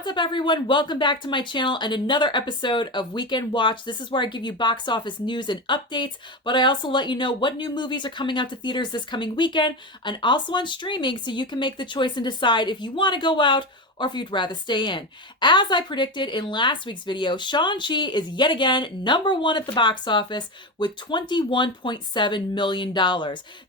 What's up, everyone? Welcome back to my channel and another episode of Weekend Watch. This is where I give you box office news and updates, but I also let you know what new movies are coming out to theaters this coming weekend and also on streaming, so you can make the choice and decide if you want to go out or if you'd rather stay in. As I predicted in last week's video, Shang-Chi is yet again #1 at the box office with $21.7 million.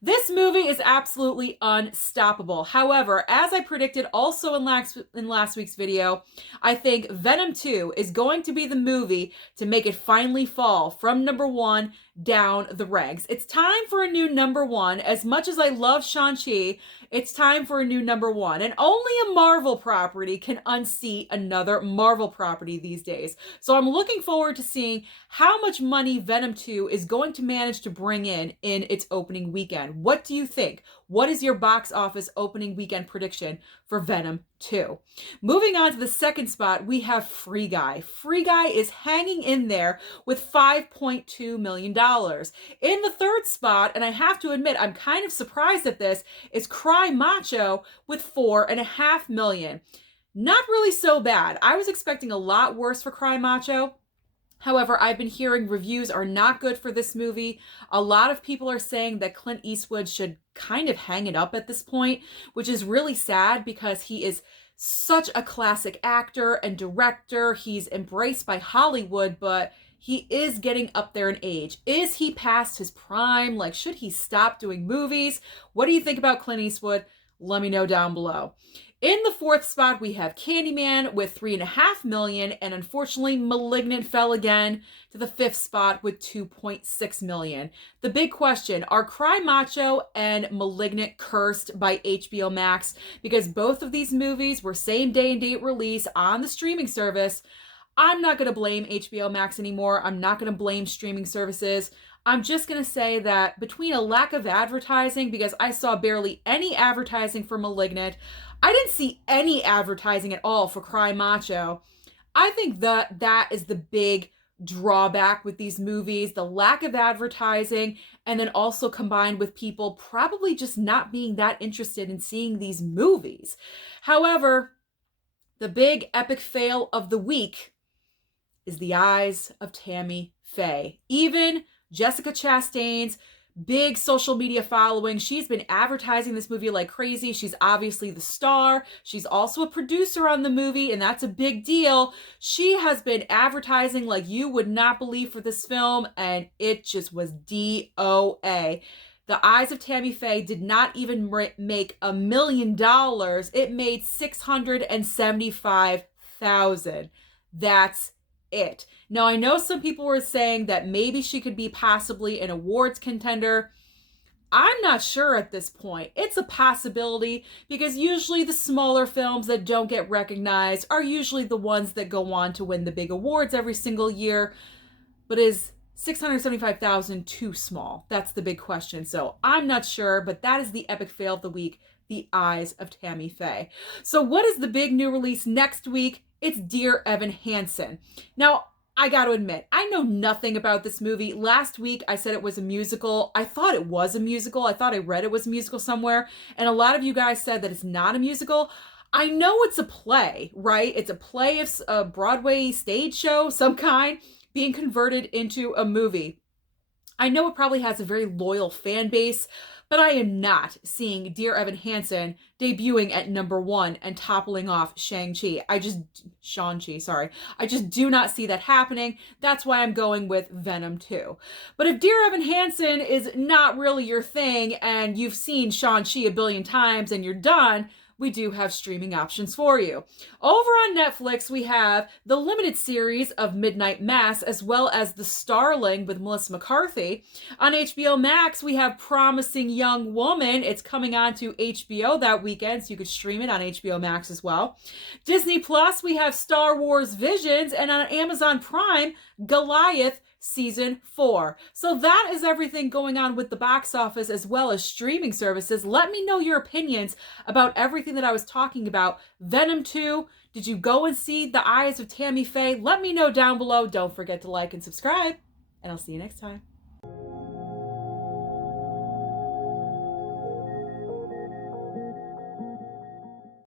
This movie is absolutely unstoppable. However, as I predicted also in last week's video, I think Venom 2 is going to be the movie to make it finally fall from #1 down the ranks. It's time for a new #1. As much as I love Shang-Chi, it's time for a new #1. And only a Marvel property can unseat another Marvel property these days. So I'm looking forward to seeing how much money Venom 2 is going to manage to bring in its opening weekend. What do you think? What is your box office opening weekend prediction for Venom 2? Moving on to the second spot, we have Free Guy. Free Guy is hanging in there with $5.2 million. In the third spot, and I have to admit, I'm kind of surprised at this, is Cry Macho with $4.5 million. Not really so bad. I was expecting a lot worse for Cry Macho. However, I've been hearing reviews are not good for this movie. A lot of people are saying that Clint Eastwood should kind of hang it up at this point, which is really sad because he is such a classic actor and director. He's embraced by Hollywood, but he is getting up there in age. Is he past his prime? Like, should he stop doing movies? What do you think about Clint Eastwood? Let me know down below. In the fourth spot, we have Candyman with $3.5 million, and unfortunately, Malignant fell again to the fifth spot with $2.6 million. The big question, are Cry Macho and Malignant cursed by HBOMAX? Because both of these movies were same day and date release on the streaming service. I'm not going to blame HBOMAX anymore. I'm not going to blame streaming services. I'm just going to say that between a lack of advertising, because I saw barely any advertising for Malignant, I didn't see any advertising at all for Cry Macho. I think that is the big drawback with these movies, the lack of advertising, and then also combined with people probably just not being that interested in seeing these movies. However, the big epic fail of the week is the Eyes of Tammy Faye. Even Jessica Chastain's big social media following, she's been advertising this movie like crazy. She's obviously the star. She's also a producer on the movie, and that's a big deal. She has been advertising like you would not believe for this film, and it just was DOA. The Eyes of Tammy Faye did not even make $1 million. It made $675,000. That's it. Now, I know some people were saying that maybe she could be possibly an awards contender. I'm not sure at this point. It's a possibility because usually the smaller films that don't get recognized are usually the ones that go on to win the big awards every single year. But is $675,000 too small? That's the big question. So I'm not sure, but that is the epic fail of the week, The Eyes of Tammy Faye. So what is the big new release next week? It's Dear Evan Hansen. Now, I got to admit, I know nothing about this movie. Last week, I said it was a musical. I thought it was a musical. I thought I read it was a musical somewhere. And a lot of you guys said that it's not a musical. I know it's a play, right? It's a play of a Broadway stage show, some kind, being converted into a movie. I know it probably has a very loyal fan base, but I am not seeing Dear Evan Hansen debuting at #1 and toppling off Shang-Chi. Shang-Chi, sorry. I just do not see that happening. That's why I'm going with Venom 2. But if Dear Evan Hansen is not really your thing and you've seen Shang-Chi a billion times and you're done, we do have streaming options for you. Over on Netflix, we have the limited series of Midnight Mass, as well as The Starling with Melissa McCarthy. On HBO Max, we have Promising Young Woman. It's coming on to HBO that weekend, so you could stream it on HBO Max as well. Disney Plus, we have Star Wars Visions, and on Amazon Prime, Goliath Season 4. So that is everything going on with the box office as well as streaming services. Let me know your opinions about everything that I was talking about. Venom 2, did you go and see The Eyes of Tammy Faye? Let me know down below. Don't forget to like and subscribe, and I'll see you next time.